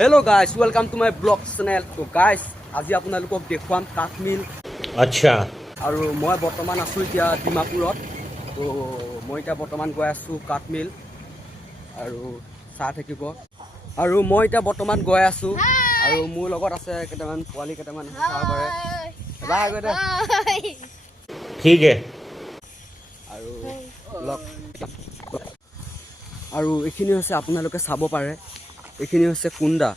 Hello guys, welcome to my blog channel. So guys, আজি আপোনালোকক দেখুৱাম কাঠমিল। আচ্ছা। আৰু মই বৰ্তমান আছো এতিয়া ডিমাপুৰত। তো মই এতিয়া বৰ্তমান গৈ আছো কাঠমিল আৰু চাহ থাকিব। আৰু মই এতিয়া বৰ্তমান গৈ আছো আৰু মোৰ লগত আছে কেইটামান পোৱালি কেইটামান চাহ কৰে। বাই গৈ দে। ঠিক আছে। আৰু এইখিনি হৈছে আপোনালোকে চাব পাৰে। এইখিনি হৈছে কুণ্ডা।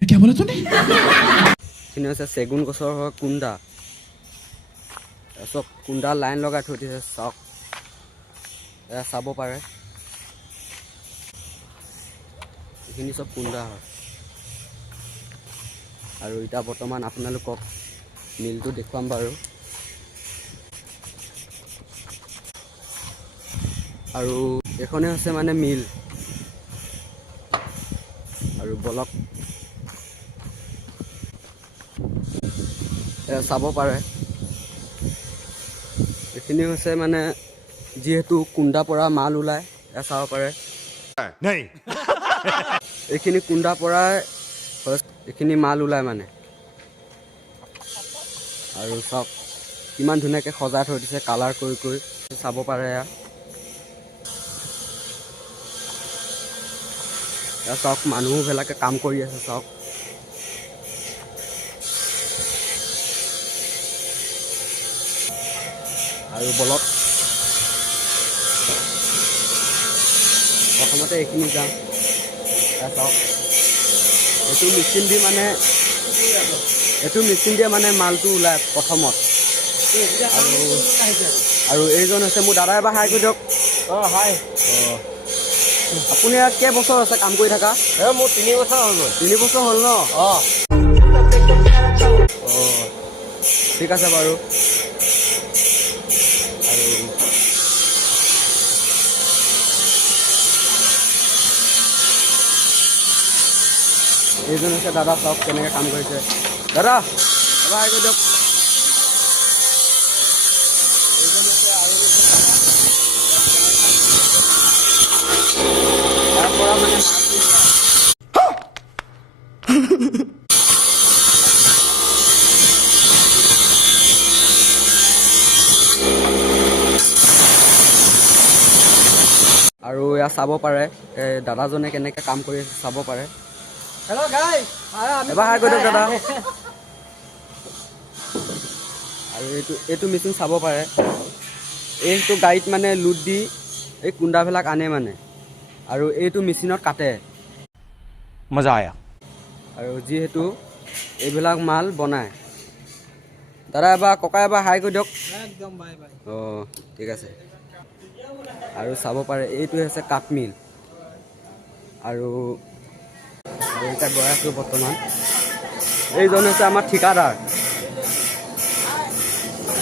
এইখিনি হৈছে চেগুন গছৰ কুণ্ডা। চব কুণ্ডা লাইন লগাই থৈ দিছে চাওক। এয়া চাব পাৰে। এইখিনি চব কুণ্ডা হয়। আৰু এতিয়া বৰ্তমান আপোনালোকক মিলটো দেখুৱাম বাৰু। আৰু এইখনে হৈছে মানে মিল। আৰু বলক চাব পাৰে। এইখিনি হৈছে মানে যিহেতু কুণ্ডা পৰা মাল ওলায় চাব পাৰে। এইখিনি কুণ্ডা পৰাই এইখিনি মাল ওলায় মানে। আৰু চাওক কিমান ধুনীয়াকৈ সজাই থৈ দিছে কালাৰ কৰি কৰি চাব পাৰে। চাওক মানুহবিলাকে কাম কৰি আছে চাওক। আৰু বলক প্ৰথমতে এইখিনি যাওঁ। চাওক এইটো মেচিন দিয়ে মানে মালটো ওলায় প্ৰথমত। আৰু এইজন হৈছে মোৰ দাদা। এবাৰ হাই কৰি দিয়ক। অঁ হাই। অঁ আপুনি ইয়াত কেইবছৰ আছে কাম কৰি থকা? মোৰ 3 বছৰ হ'ল। 3 বছৰ হ'ল ন? অঁ অঁ ঠিক আছে বাৰু। আৰু এইজন হৈছে দাদা। চাওক কেনেকৈ কাম কৰিছে। দাদা এবাৰ হাই কৰি দিয়ক। এইজন হৈছে আৰু ইয়াৰ পৰা মানে আৰু এয়া চাব পাৰে দাদাজনে কেনেকৈ কাম কৰি আছে চাব পাৰে। Hello' guys. এবাৰ হাই কৰি দিয়ক দাদা। আৰু এইটো মেচিন চাব পাৰে। এইটো গাড়ীত মানে লোড দি এই কুণ্ডাবিলাক আনে মানে। আৰু এইটো মেচিনত কাটে। মজা আয়া। আৰু যিহেতু এইবিলাক মাল বনায়। দাদা এবাৰ ককা এবাৰ হাই কৰি দিয়ক। একদম বাই বাই। অঁ ঠিক আছে। আৰু চাব পাৰে এইটো হৈছে কাঠমিল। আৰু এতিয়া গৈ আছোঁ বৰ্তমান। এইজন হৈছে আমাৰ ঠিকাদাৰ।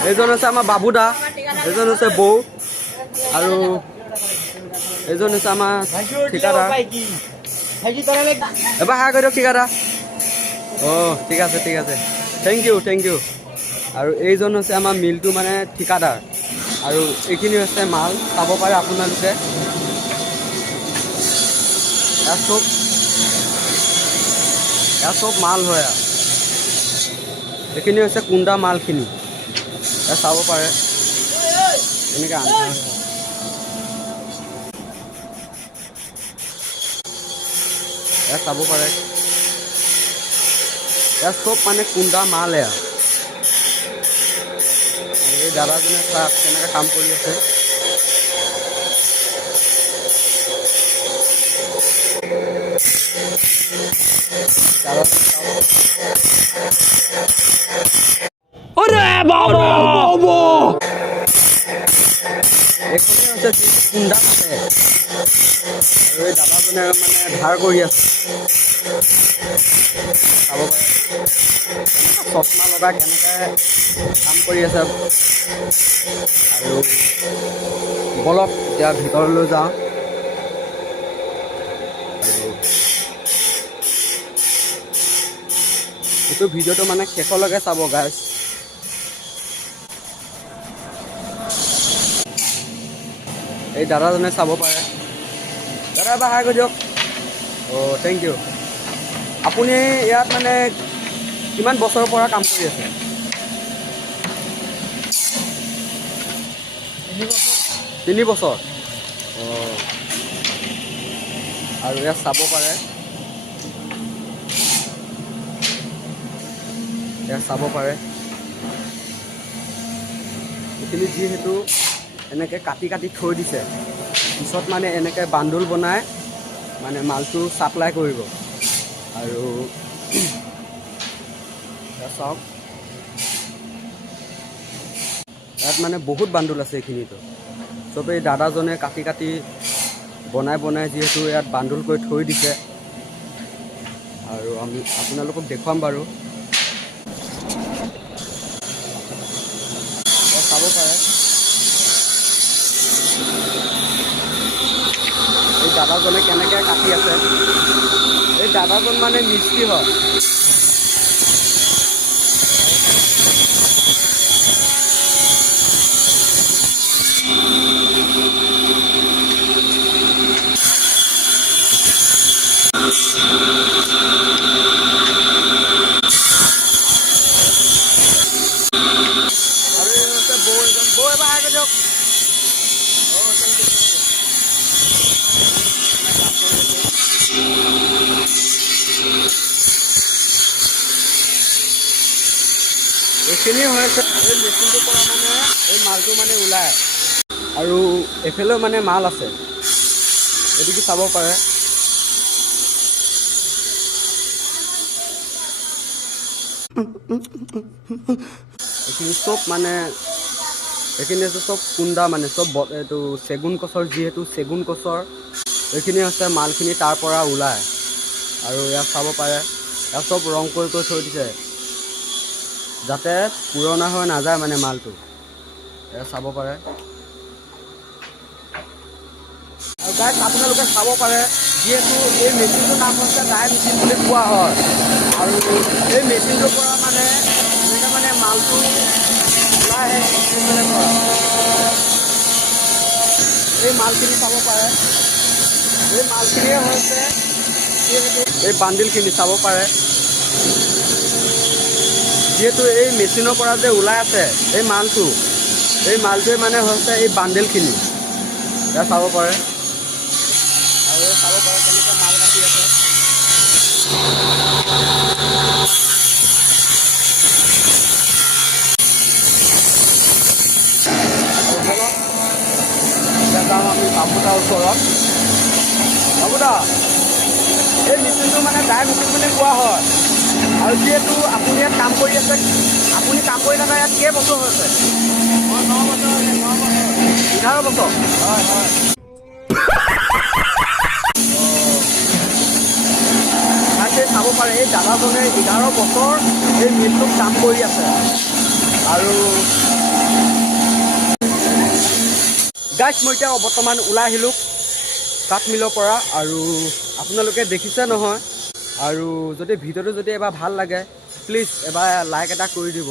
এইজন হৈছে আমাৰ বাবুদা। এইজন হৈছে বৌ। আৰু এইজন হৈছে আমাৰ ঠিকাদাৰ। এবাৰ হাই কৰি দিয়ক ঠিকাদাৰ। অঁ ঠিক আছে ঠিক আছে। Thank you thank you. আৰু এইজন হৈছে আমাৰ মিলটো মানে ঠিকাদাৰ। আৰু এইখিনি হৈছে মাল চাব পাৰে আপোনালোকে। ইয়াত চব মাল হয়। এইখিনি হৈছে কুণ্ডা মালখিনি। ইয়াত চাব পাৰে এনেকৈ আন্ধা হয়। ইয়াত চাব পাৰে। ইয়াত চব মানে কুণ্ডা মাল। এই দাদাজনে চাওক কেনেকৈ কাম কৰি আছে। এইখনেই হৈছে যি কুণ্ডা কাটে। আৰু এই দাদাজনে মানে ধাৰ কৰি আছে চাব পাৰে। চশমা লগাই কেনেকৈ কাম কৰি আছে। আৰু বলক এতিয়া ভিতৰলৈ যাওঁ। এইটো ভিডিঅ'টো মানে শেষলৈকে চাব গাইজ। এই দাদাজনে চাব পাৰে। দাদা এবাৰ হাই কৰি দিয়ক। Oh, thank you. আপুনি ইয়াত মানে কিমান বছৰৰ পৰা কাম কৰি আছে? 3 বছৰ। অঁ, আৰু ইয়াত চাব পাৰে, এইখিনি যিহেতু এনেকৈ কাটি কাটি থৈ দিছে, পিছত মানে এনেকৈ বান্দোল বনাই মানে মালটো ছাপ্লাই কৰিব। আৰু চাওক, ইয়াত মানে বহুত বান্দোল আছে। এইখিনিতো চবেই দাদাজনে কাটি কাটি বনাই যিহেতু ইয়াত বান্দোল কৰি থৈ দিছে। আৰু আমি আপোনালোকক দেখুৱাম বাৰু, চাব পাৰে। এই দাদাজনে কেনেকৈ কাটি আছে। এই দাদাজন মানে মিস্ত্ৰী হয়। আৰু এই হৈছে বৌ এজন। বৌ এবাৰ আগে দিয়ক। অঁ, থেংক ইউ। এইখিনি হৈছে এই মেচিনটোৰ পৰা মানে এই মালটো মানে ওলায়। আৰু এইফালেও মানে মাল আছে, এইটো চাব পাৰে। এইখিনি চব মানে এইখিনি হৈছে চব কুন্দা, মানে চব এইটো চেগুন গছৰ, যিহেতু চেগুন গছৰ এইখিনি হৈছে মালখিনি তাৰ পৰা ওলায়। আৰু ইয়াত চাব পাৰে, ইয়াত চব ৰং কৰি থৈ দিছে যাতে পুৰণা হৈ নাযায় মানে মালটো। এয়া চাব পাৰে। আৰু গাইজ আপোনালোকে চাব পাৰে, যিহেতু এই মেচিনটোৰ নাম হৈছে ডাই মেচিন বুলি কোৱা হয়। আৰু এই মেচিনটোৰ পৰা মানে এনেকৈ মানে মালটো ওলাই আহে। এই মালখিনি চাব পাৰে, এই মালখিনিয়ে হৈছে যিহেতু এই বান্দিলখিনি চাব পাৰে। যিহেতু এই মেচিনৰ পৰা যে ওলাই আছে এই মালটোৱে মানে হৈছে এই বান্দিলখিনি। এয়া চাব পাৰে। আৰু এই চাব পাৰে কেনেকৈ মাল কাটি আছে। এতিয়া যাওঁ আমি বাবুদাৰ ওচৰত। বাবুদা, এই মেচিনটো মানে ডাই মেচিন বুলি কোৱা হয়। আৰু যিহেতু আপুনি ইয়াত কাম কৰি আছে, আপুনি কাম কৰি থকা ইয়াত কেইবছৰ হৈছে? মই 9 বছৰ হৈছে। 11 বছৰ? হয় হয়। চাব পাৰে, এই দাদাজনে 11 বছৰ এই মিলটোত কাম কৰি আছে। আৰু গাইজ, মই এতিয়া বৰ্তমান ওলাই আহিলোঁ কাঠমিলৰ পৰা। আৰু আপোনালোকে দেখিছে নহয়। আৰু যদি ভিডিঅ'টো যদি এবাৰ ভাল লাগে, প্লিজ এবাৰ লাইক এটা কৰি দিব।